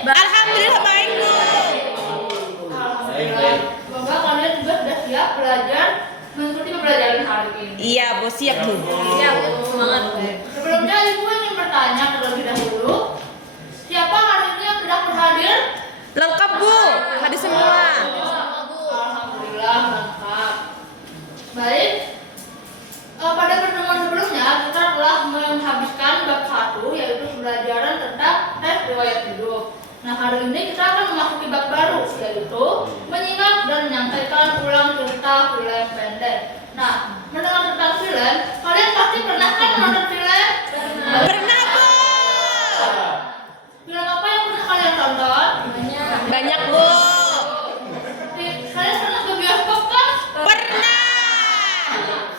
Alhamdulillah baik, Bu. Alhamdulillah. Semoga kalian juga sudah siap belajar mengikuti pembelajaran hari ini. Iya, Bu, siap, Bu. Siap, semangat. Sebelumnya Ibu ingin bertanya terlebih dahulu, siapa hari ini yang sudah berhadir? Lengkap, Bu. Hadir semua. Alhamdulillah lengkap. Baik. Pada pertemuan sebelumnya kita telah menghabiskan bab 1 yaitu pembelajaran tentang tes riwayat hidup. Nah, hari ini kita akan memasuki bab baru yaitu menyimak dan menyampaikan ulang cerita film pendek. Nah, mendengar tentang film, kalian pasti pernah kan menonton film? Pernah, Bu. Film apa yang pernah kalian tonton? Banyak, Bu. Kalian pernah ke bioskop kan? Pernah.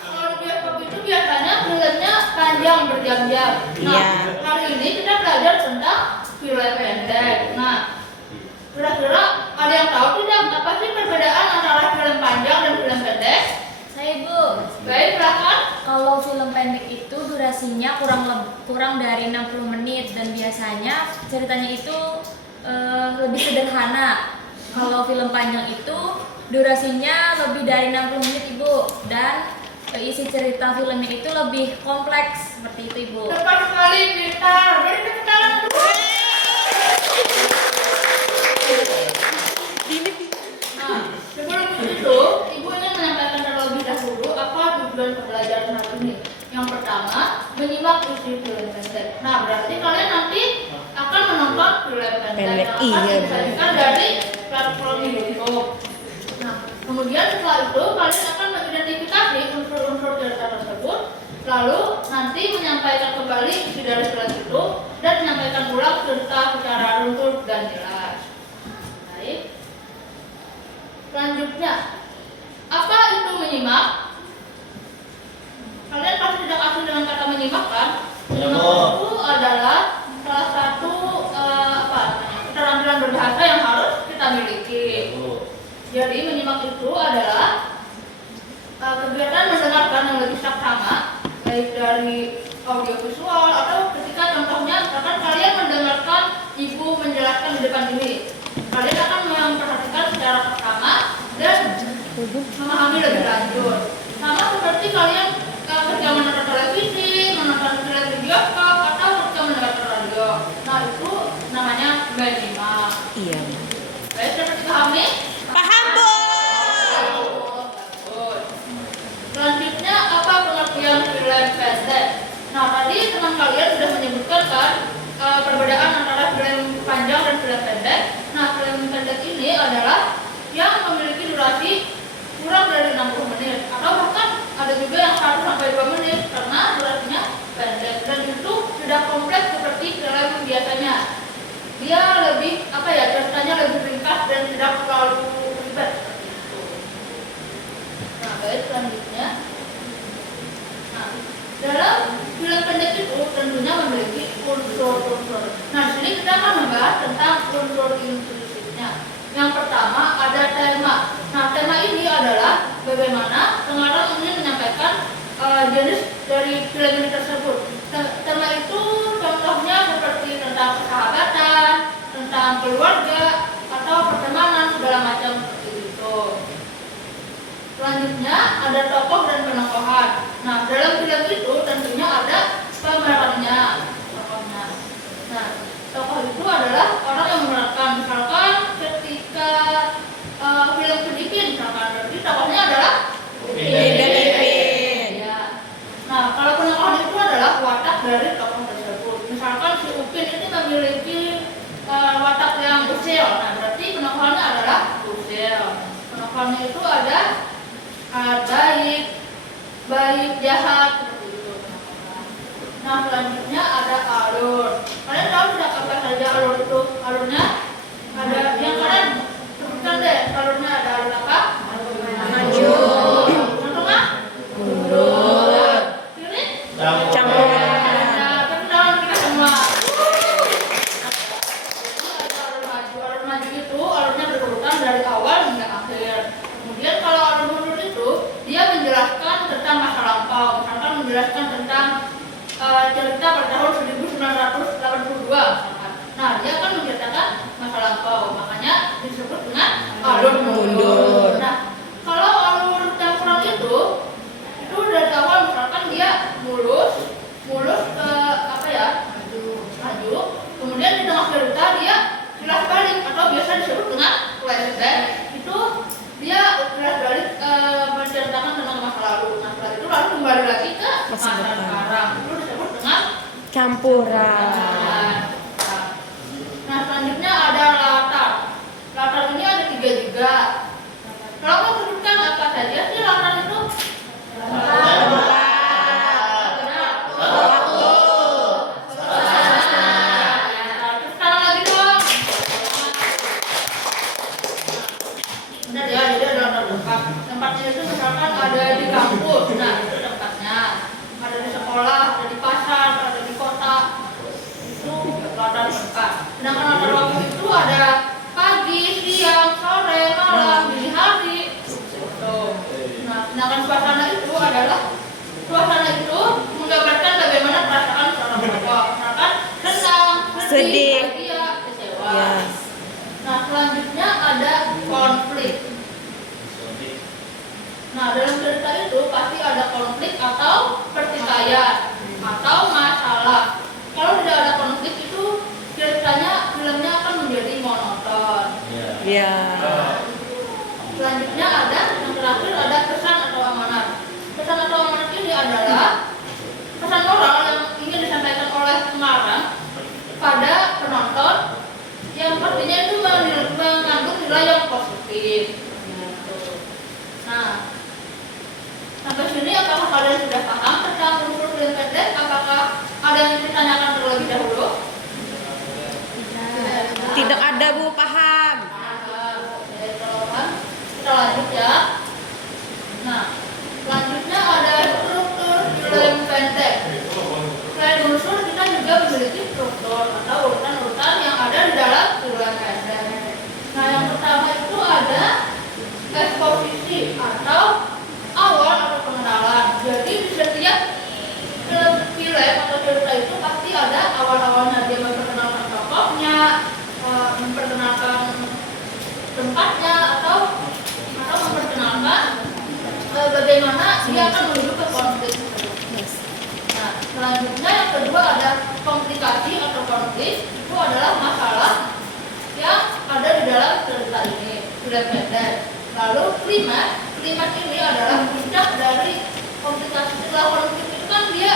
Kalau di bioskop itu biasanya filmnya panjang berjam-jam. Nah, Iya. hari ini kita belajar tentang film pendek. Nah, kira-kira ada yang tahu tidak apa sih perbedaan antara film panjang dan film pendek? Saya Bu, Baik, silakan. kalau film pendek itu durasinya kurang dari 60 menit dan biasanya ceritanya itu lebih sederhana. Kalau film panjang itu durasinya lebih dari 60 menit Ibu dan isi cerita filmnya itu lebih kompleks seperti itu Ibu. Tepat sekali, pintar. Beri tepuk tangan dulu. Nah, sebelum itu, Ibu ingin menyampaikan terlebih dahulu apa tujuan pembelajaran hari ini. Yang pertama, menyimak isi film pendek. Nah, berarti kalian nanti akan menonton film pendek Pendek, yang iya, akan Bu. disajikan dari platform YouTube. Nah, kemudian setelah itu kalian akan mengidentifikasi unsur-unsur cerita tersebut, lalu nanti menyampaikan kembali isi dari film itu dan menyampaikan ulang cerita secara runtut dan jelas. Baik. Selanjutnya, apa itu menyimak? Kalian pasti tidak asing dengan kata menyimak kan? Menyimak itu adalah salah satu keterampilan berbahasa yang harus kita miliki. Jadi menyimak itu adalah kegiatan mendengarkan yang lebih saksama, baik dari audio visual atau ketika contohnya misalkan kalian mendengarkan ibu menjelaskan di depan ini, kalian akan memperhatikan secara saksama dan memahami lebih lanjut. Sama seperti kalian ketika menonton televisi, menonton film di bioskop atau ketika mendengarkan radio. Nah, itu namanya menyimak. Iya, Bu. Baik, dapat dipahami? Paham, Bu. Selanjutnya, apa pengertian film pendek? Nah, tadi teman kalian sudah menyebutkan kan perbedaan antara film panjang dan film pendek. Nah, film pendek ini adalah yang memiliki durasi kurang dari 60 menit atau bahkan ada juga yang 1 sampai 2 menit karena durasinya pendek dan itu tidak kompleks seperti film biasanya. Dia lebih ceritanya lebih ringkas dan tidak terlalu ribet seperti itu. Nah, baik, selanjutnya. Nah, dalam film pendek itu tentunya memiliki unsur-unsur. Nah, di sini kita akan membahas tentang unsur inklusifnya. Yang pertama ada tema. Nah, tema ini adalah bagaimana pengarang ingin menyampaikan jenis dari film ini tersebut. Tema itu contohnya seperti tentang persahabatan, tentang keluarga, atau pertemanan segala macam seperti itu. Selanjutnya ada tokoh dan penokohan. Nah, dalam film itu tentunya ada pemerannya, tokohnya. Nah, tokoh itu adalah orang yang memerankan. Misalkan ketika film Filipin, misalkan berarti tokohnya adalah Ipin. Ya. Nah, kalau penokohan itu adalah watak dari tokoh tersebut. Misalkan si Upin ini memiliki watak yang usil. Nah, berarti penokohannya adalah usil. Penokohannya itu ada baik, jahat, seperti itu. Nah, selanjutnya ada alur. Kalian tahu tidak apa saja alur itu? Alurnya ada yang kalian sebutkan deh. Alurnya ada alur apa? Maju. Tengah? Mundur. Kiri? Campuran. Nah, tepuk tangan kita semua. Jadi ada alur maju. Alur maju itu alurnya berurutan dari awal hingga akhir. Kemudian kalau alur mundur itu dia menjelaskan tentang masa lampau, misalkan menjelaskan tentang cerita pada tahun 1982 misalkan. mundur. Nah, kalau alur campuran itu dari awal misalkan dia mulus ke apa ya, maju, kemudian di tengah cerita dia kilas balik atau biasa disebut dengan flashback. Itu dia kilas balik menceritakan tentang masa lalu. Nah, setelah itu lalu kembali lagi ke masa sekarang. Itu disebut dengan Campuran. Nah, selanjutnya ada latar. Latar ini ada 3 juga. Kalau mau sebutkan apa saja sih latar itu? Sekarang lagi dong. Benar ya, jadi ada latar tempat. Tempatnya itu misalkan ada di kampus. Nah, itu tempatnya. Ada di sekolah, ada di pasar, ada di kota. Itu latar tempat. Sedangkan latar waktu itu ada pagi, siang, sore, malam, dini hari. Nah, sedangkan suasana itu menggambarkan bagaimana perasaan seorang tokoh. Misalkan senang, sedih, bahagia, kecewa. Yes. Nah, selanjutnya ada konflik. Nah, dalam cerita itu pasti ada konflik atau pertikaian atau masalah. Kalau tidak ada konflik itu ceritanya filmnya akan menjadi monoton. Ya. Selanjutnya ada yang terakhir ada pesan atau amanat. Pesan atau amanat ini adalah pesan moral yang ingin disampaikan oleh pengarang pada penonton yang pastinya itu mengandung nilai yang positif. Nah, sampai sini apakah kalian sudah paham tentang unsur film pendek? Apakah ada yang ditanyakan terlebih dahulu? Tidak ada, Bu, paham. Kita lanjut ya. Nah, selanjutnya ada struktur film pendek. Selain unsur, kita juga memiliki struktur atau urutan-urutan yang ada di dalam film pendek. Nah, yang pertama itu ada eksposisi atau awal atau pengenalan. Jadi di setiap film atau cerita itu pasti ada awal-awalnya, dia memperkenalkan tokohnya, memperkenalkan tempatnya atau memperkenalkan bagaimana dia akan menuju ke konflik. Nah, selanjutnya yang kedua ada komplikasi atau konflik. Itu adalah masalah yang ada di dalam cerita ini, film pendek. Lalu klimaks ini adalah puncak dari komplikasi. Setelah konflik itu kan dia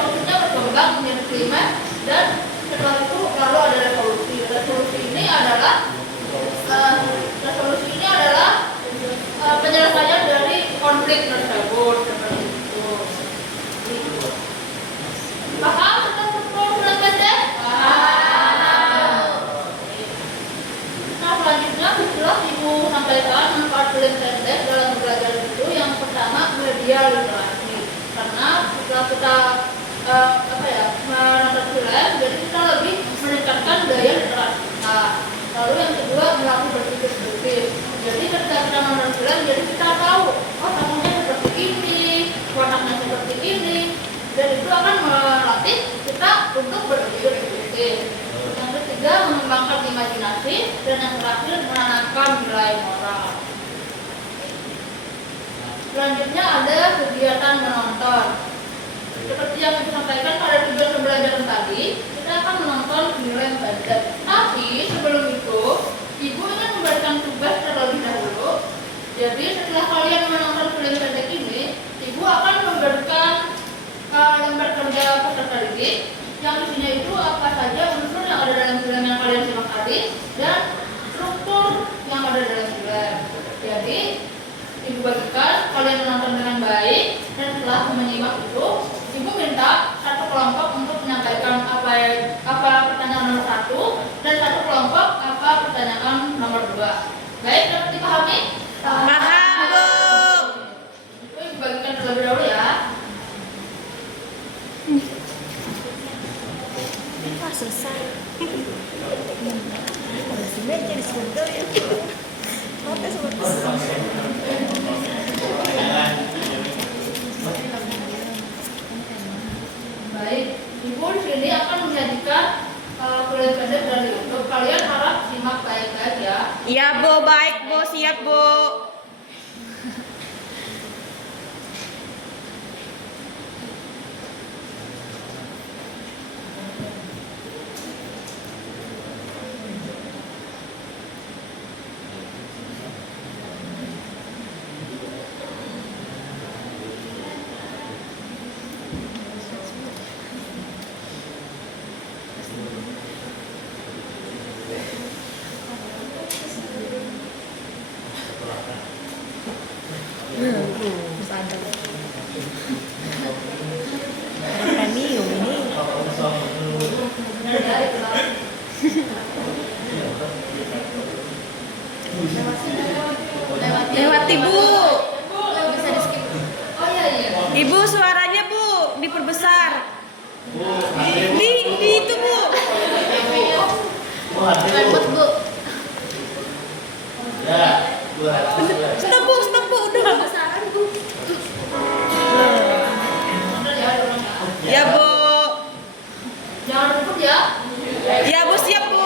konfliknya berkembang menjadi klimaks, dan setelah itu lalu ada resolusi. Resolusi ini adalah penyelesaian dari konflik tersebut, seperti itu. Paham tentang struktur film pendek? Paham. Nah, selanjutnya setelah Ibu sampaikan manfaat film pendek dalam belajar itu, yang pertama media literasi. Karena setelah kita menonton film, jadi kita lebih meningkatkan daya literasi kita. Lalu yang kedua berlaku berpikir. Jadi ketika kita menonton film, jadi kita tahu, oh tamunya seperti ini, warnanya seperti ini, dan itu akan melatih kita untuk berpikir. Yang ketiga mengembangkan imajinasi, dan yang terakhir menanamkan nilai moral. Selanjutnya ada kegiatan menonton. Seperti yang disampaikan pada tujuan pembelajaran tadi, kita akan menonton film pendek. Tapi sebelum itu, Ibu ingin memberikan tugas terlebih dahulu. Jadi setelah kalian menonton film pendek ini, Ibu akan memberikan lembar kerja peserta didik yang isinya itu apa saja unsur yang ada dalam film yang kalian simak tadi dan struktur yang ada dalam film. Jadi Ibu bagikan, kalian menonton dengan baik, dan setelah menyimak itu, Ibu minta satu kelompok untuk menyampaikan apa pertanyaan nomor 1 dan satu kelompok apa pertanyaan nomor 2. Baik, dapat dipahami? Paham, Bu. Itu Ibu bagikan terlebih dahulu ya. Selesai. Jadi sebentar ya. Oke, sebentar. Baik, Ibu di sini akan menyajikan film pendek dari YouTube. Kalian harap simak baik-baik ya. Iya, Bu, baik. siap Bu. Premium ini. Lewat Ibu. Bisa di skip. Oh iya iya. Ibu suaranya Bu diperbesar. Di itu Bu. Rambut Bu. Stop Bu, udah. Besaran Bu. Ya Bu. Jangan ribut ya. Ya Bu, siap Bu.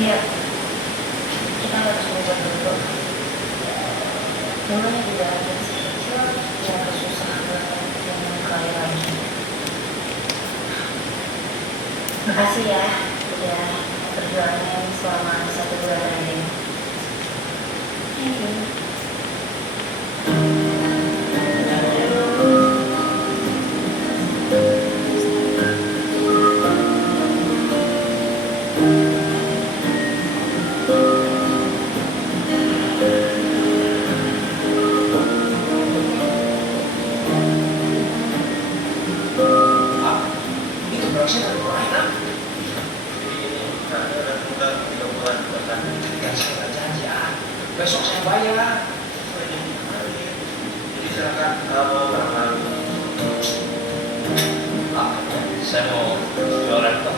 Iya, kita harus membuat bentuk. Mulai tidak ada si kecil yang kesusahan dengan kali lagi. Makasih ya, udah perjuangin selama 1 bulan ini. Thank you. Besok saya bayar. Jadi silakan kalau barangkali. Saya mau jualan kok.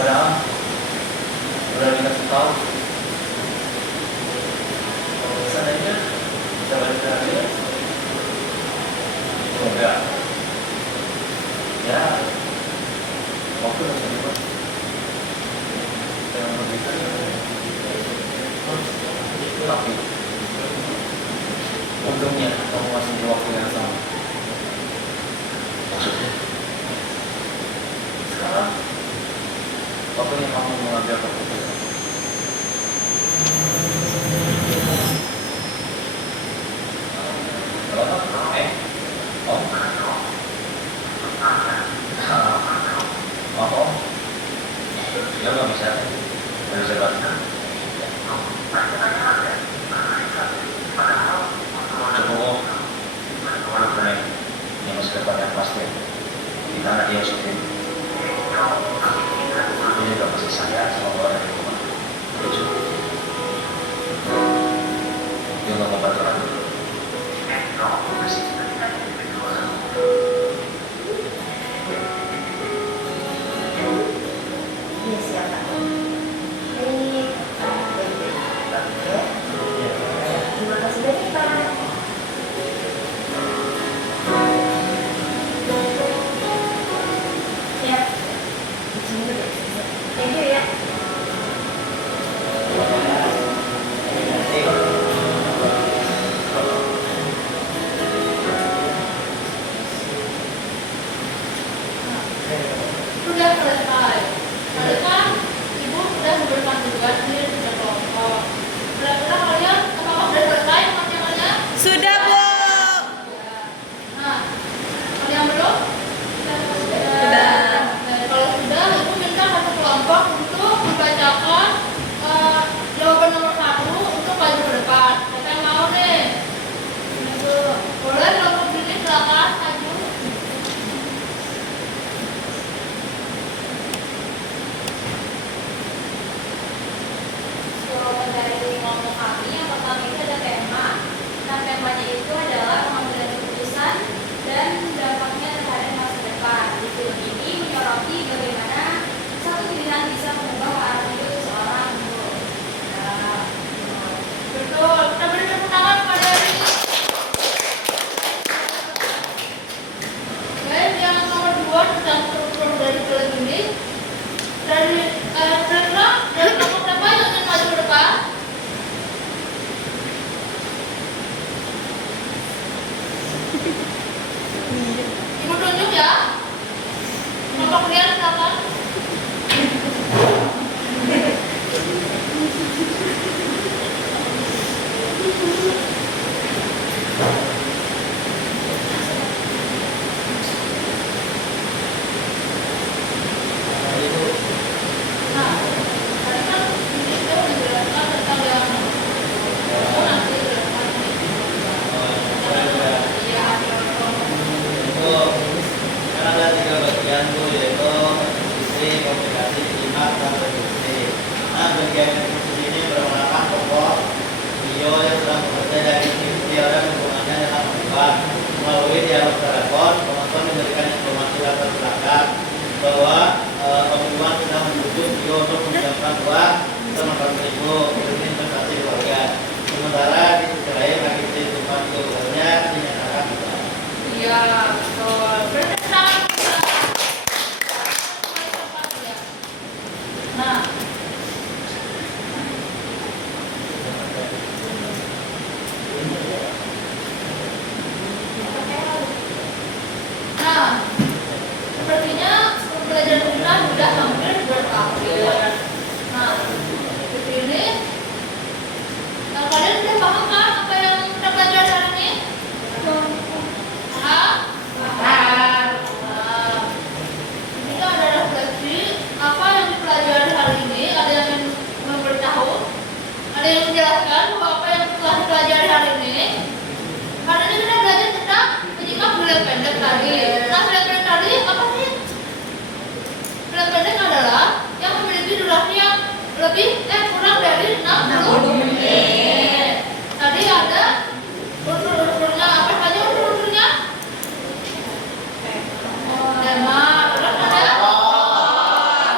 Padahal udah dikasih tahu. Seandainya bisa balik lagi ya? Oh, enggak. Ya, waktu udah sampai. Jangan berbicara. Tapi untungnya kamu masih di waktu yang sama. Maksudnya? waktunya kamu mengambil keputusan. Oh, ya nggak bisa, nggak bisa bantu. Cukup, dokumen yang masih depan pasti di tangan dia sendiri. Ini juga masih saya sama orang dari rumah. Lucu. Dia nggak mau bantu lagi. Iya siapa? Ini oke. Terima kasih banyak Pak. Ya. Di sini dulu. Thank you ya. Sudah selesai. Tadi kan ibu sudah memberikan tugas di tiga kelompok. Kira-kira kalian apakah sudah selesai pengerjaannya? Sudah, Bu. Nah, kalian belum? Sudah. Nah, kalau sudah, ibu minta satu kelompok untuk membacakan jawaban nomor 1 untuk maju ke depan. Siapa yang mau nih? Boleh kelompok ini silakan maju. Jawaban dari kelompok kami yang pertama itu ada tema. Nah, temanya itu adalah pengambilan keputusan dan dampaknya terhadap masa depan. Di film ini menyoroti bagaimana satu pilihan bisa mengubah arah hidup seseorang. Nah, Betul. Kita beri tepuk tangan kepada Eri. Guys, yang nomor 2 tentang struktur dari film ini dari kira-kira dari kelompok berapa yang ingin maju ke depan? Ibu tunjuk ya. Kelompok kalian silakan. Nah, tadi kan ini saya menjelaskan tentang yang nanti iya, Itu kan ada 3 bagian tuh, yaitu konstitusi, komunikasi, jimat, dan reduksi. Nah, bagian konstitusi ini merupakan pokok video yang sedang bekerja dari institusi dan hubungannya dengan korban. Melalui dialog telepon, penonton memberikan informasi latar belakang bahwa Om sedang membujuk video untuk menyiapkan uang sama ibu untuk investasi keluarga. Sementara di sisi lain lagi kehidupan keluarganya dinyatakan bubar. iya, betul. Beri tepuk tangan kita. Nah, nah, sepertinya pembelajaran kita sudah hampir berakhir. Nah, di sini kalian sudah paham kan apa yang kita pelajari hari ini? Paham? Paham. Nah, ini kan ada refleksi apa yang dipelajari hari ini. Ada yang ingin memberitahu? Ada yang menjelaskan bahwa apa yang telah dipelajari hari ini? Hari ini kita belajar tentang menyimak film pendek tadi. Nah, film pendek tadi apa sih? Film pendek adalah yang memiliki durasi yang kurang dari 60 menit. Tadi ada unsur-unsurnya, apa saja unsur-unsurnya? Tema, terus ada Alur.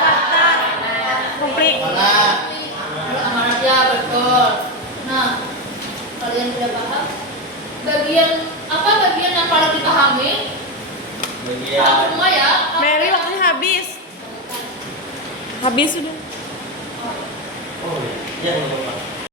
Fakta. Konflik. amanat ya, betul. Nah, kalian sudah paham? Bagian yang paling dipahami? Bagian Semua ya. Mary, waktunya habis. Habis sudah. oh iya, belum lupa.